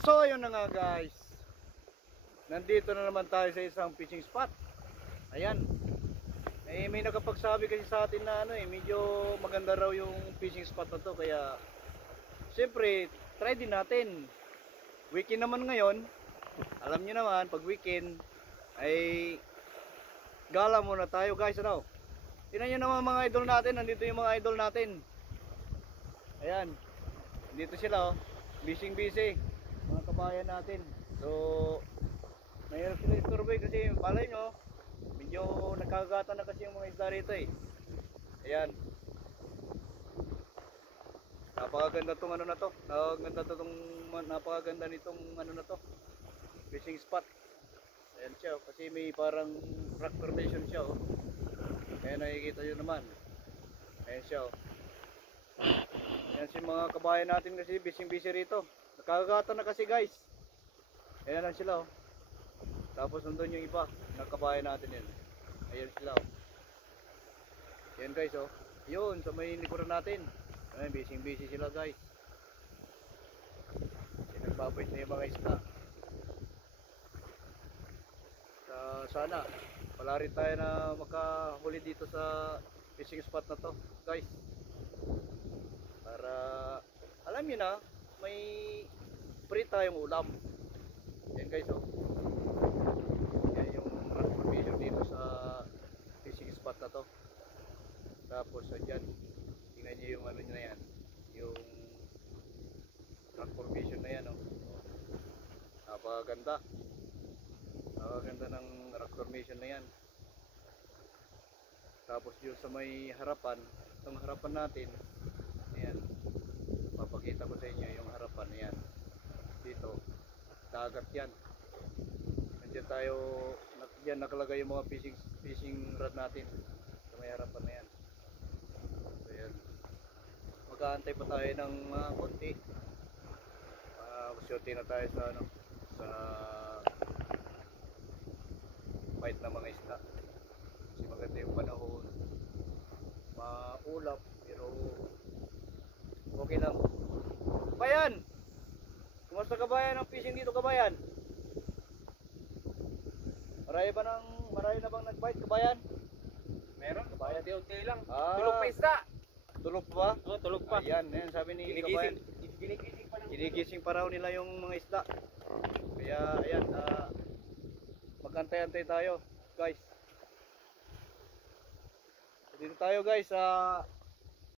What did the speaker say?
So ayun na nga guys, nandito na naman tayo sa isang fishing spot. Ayan, may nakapagsabi kasi sa atin na medyo maganda raw yung fishing spot na to. Kaya siyempre try din natin. Weekend naman ngayon. Alam nyo naman, pag weekend ay gala muna tayo guys. Tingnan nyo naman mga idol natin. Nandito yung mga idol natin. Ayan, dito sila busy mga kabayan natin. So mayroon sila istorbo kasi palay nyo medyo nagkagatan na kasi yung mga isda rito Ayan, napakaganda tong na to. Napakaganda nitong na to, fishing spot. Ayan siya kasi may parang rock formation siya Ayan, nakikita nyo naman. Ayan siya Ayan si mga kabayan natin kasi busy rito. Nakakagatan na kasi guys. Ayan lang sila Tapos nandun yung iba, nakabayan natin yun. Ayan sila Ayan guys Yun, sa may likuran natin. Ayan, busy sila guys. Nagbabait na yung mga isda. Sana wala rin tayo na makahuli dito sa fishing spot na to guys. Para alam nyo na, may free tayong ulam. Ayan guys Yan yung information dito sa fishing spot na to. Tapos dyan, tingnan nyo yung na yan, yung rock formation na yan napakaganda ng rock formation na yan. Tapos yung sa may harapan, itong harapan natin, ayan, papakita ko sa inyo yung harapan. Ayan, dito dagat yan. Nandiyan tayo, dyan nakalagay yung mga fishing rod natin sa may harapan na yan. So ayan, mag-aantay pa tayo ng konti. Masyerte na tayo sa sa bite na mga isda kasi maganda yung panahon, maulap pero okay lang. Kabayan, kumusta kabayan ang fishing dito kabayan? Marami na bang nag-bite kabayan? Meron kabayan, unti lang. Tulog pa isda. Tulog pa? Oo, tulog pa. Ayan, sabi ni kabayan, ginigising pa raw nila yung mga isda. Kaya ayan, magantay-antay tayo guys. Dito tayo guys